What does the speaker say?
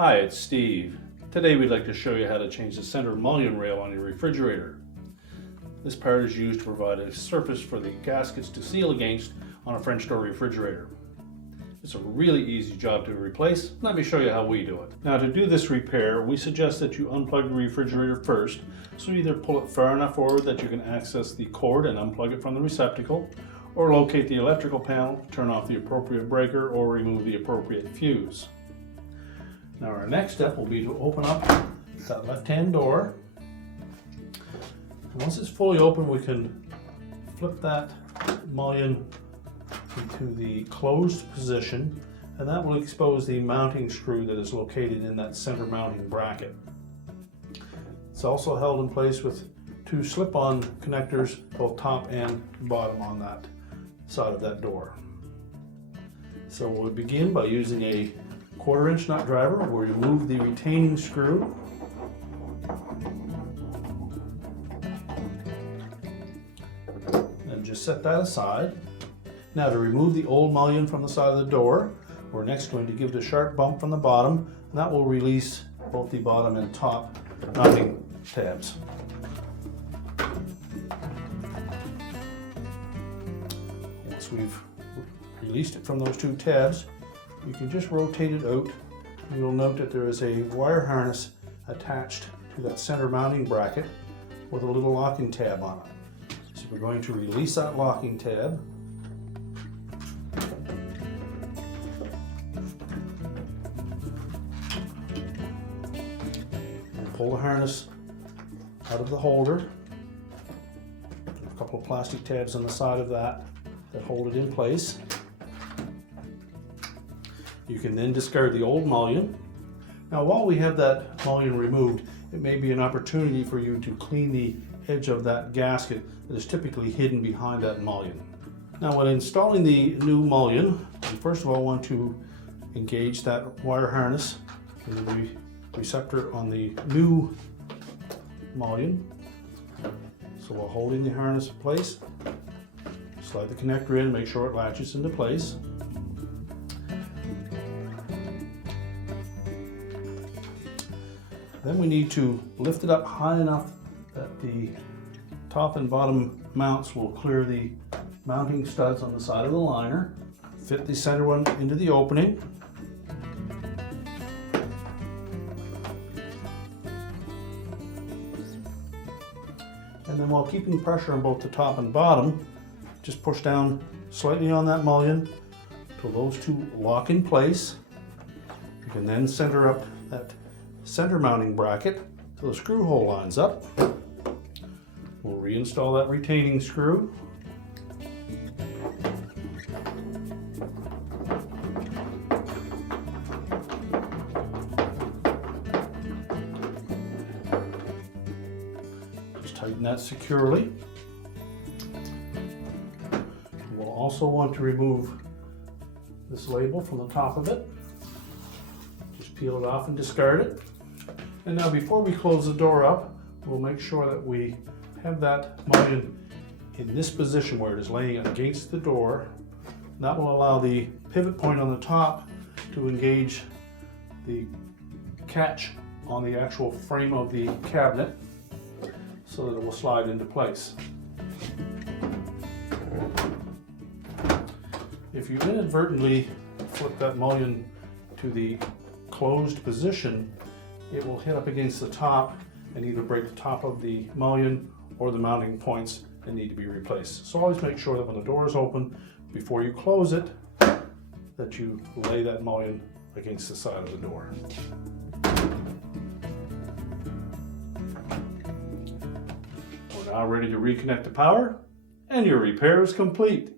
Hi, it's Steve. Today we'd like to show you how to change the center mullion rail on your refrigerator. This part is used to provide a surface for the gaskets to seal against on a French door refrigerator. It's a really easy job to replace. Let me show you how we do it. Now, to do this repair, we suggest that you unplug the refrigerator first. So either pull it far enough forward that you can access the cord and unplug it from the receptacle, or locate the electrical panel, turn off the appropriate breaker, or remove the appropriate fuse. Now our next step will be to open up that left-hand door. Once it's fully open, we can flip that mullion into the closed position, and that will expose the mounting screw that is located in that center mounting bracket. It's also held in place with two slip-on connectors, both top and bottom, on that side of that door. So we'll begin by using a 1/4-inch nut driver. We'll remove the retaining screw. And just set that aside. Now, to remove the old mullion from the side of the door, we're next going to give it a sharp bump from the bottom, and that will release both the bottom and top mounting tabs. Once we've released it from those two tabs, you can just rotate it out, and you'll note that there is a wire harness attached to that center mounting bracket with a little locking tab on it. So we're going to release that locking tab. And pull the harness out of the holder. A couple of plastic tabs on the side of that hold it in place. You can then discard the old mullion. Now, while we have that mullion removed, it may be an opportunity for you to clean the edge of that gasket that is typically hidden behind that mullion. Now, when installing the new mullion, you first of all want to engage that wire harness in the receptor on the new mullion. So while holding the harness in place, slide the connector in, make sure it latches into place. Then we need to lift it up high enough that the top and bottom mounts will clear the mounting studs on the side of the liner. Fit the center one into the opening. And then, while keeping pressure on both the top and bottom, just push down slightly on that mullion till those two lock in place. You can then center up that center mounting bracket till the screw hole lines up. We'll reinstall that retaining screw. Just tighten that securely. We'll also want to remove this label from the top of it. Just peel it off and discard it. And now, before we close the door up, we'll make sure that we have that mullion in this position where it is laying against the door. That will allow the pivot point on the top to engage the catch on the actual frame of the cabinet so that it will slide into place. If you inadvertently flip that mullion to the closed position, it will hit up against the top and either break the top of the mullion or the mounting points that need to be replaced. So always make sure that when the door is open, before you close it, that you lay that mullion against the side of the door. We're now ready to reconnect the power, and your repair is complete.